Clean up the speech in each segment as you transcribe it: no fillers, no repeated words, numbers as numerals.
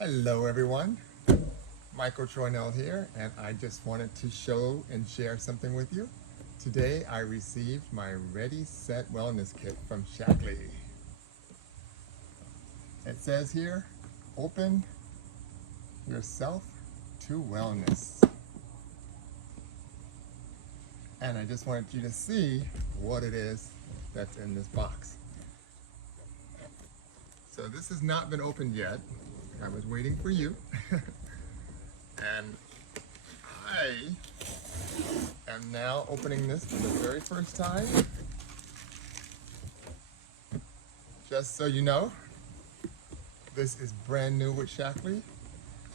Hello everyone, Michael Troynell here, and I just wanted to show and share something with you. Today I received my Ready Set Wellness Kit from Shaklee. It says here, open yourself to wellness. And I just wanted you to see what it is that's in this box. So this has not been opened yet. I was waiting for you. And I am now opening this for the very first time. Just so you know, this is brand new with Shaklee,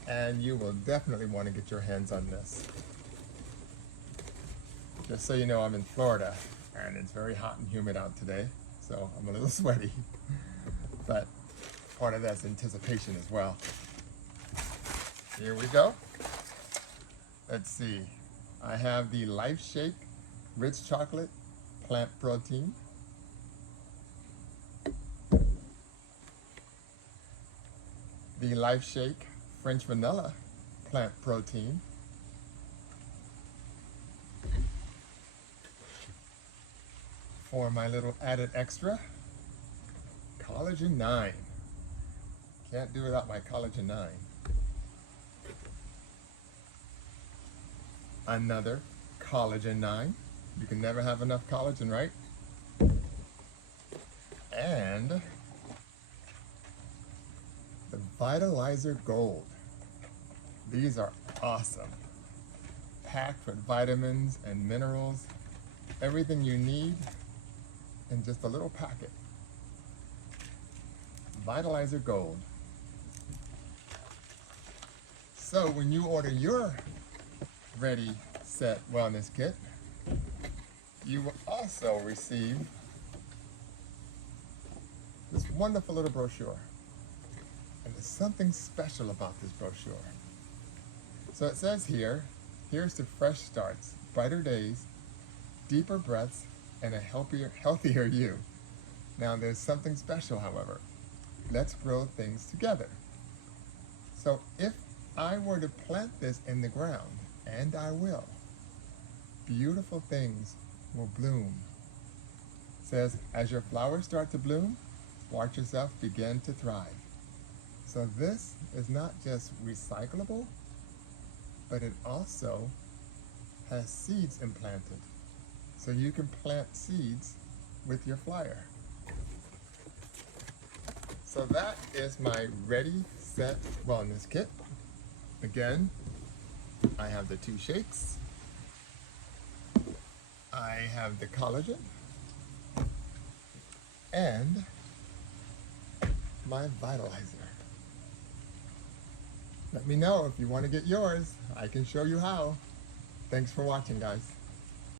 and you will definitely want to get your hands on this. Just so you know, I'm in Florida, and it's very hot and humid out today, so I'm a little sweaty. But part of that's anticipation as well. Here we go. Let's see. I have the Life Shake Rich Chocolate Plant Protein. The Life Shake French Vanilla Plant Protein. For my little added extra, Collagen 9. Can't do without my Collagen 9. Another Collagen 9. You can never have enough collagen, right? And the Vitalizer Gold. These are awesome. Packed with vitamins and minerals. Everything you need in just a little packet. Vitalizer Gold. So when you order your Ready Set Wellness Kit, you will also receive this wonderful little brochure. And there's something special about this brochure. So it says here, here's to fresh starts, brighter days, deeper breaths, and a healthier you. Now there's something special, however. Let's grow things together. So if I were to plant this in the ground, and I will, beautiful things will bloom. It says, as your flowers start to bloom, watch yourself begin to thrive. So this is not just recyclable, but it also has seeds implanted. So you can plant seeds with your flyer. So that is my Ready Set Wellness Kit. Again, I have the 2 shakes. I have the collagen. And my vitalizer. Let me know if you want to get yours. I can show you how. Thanks for watching, guys.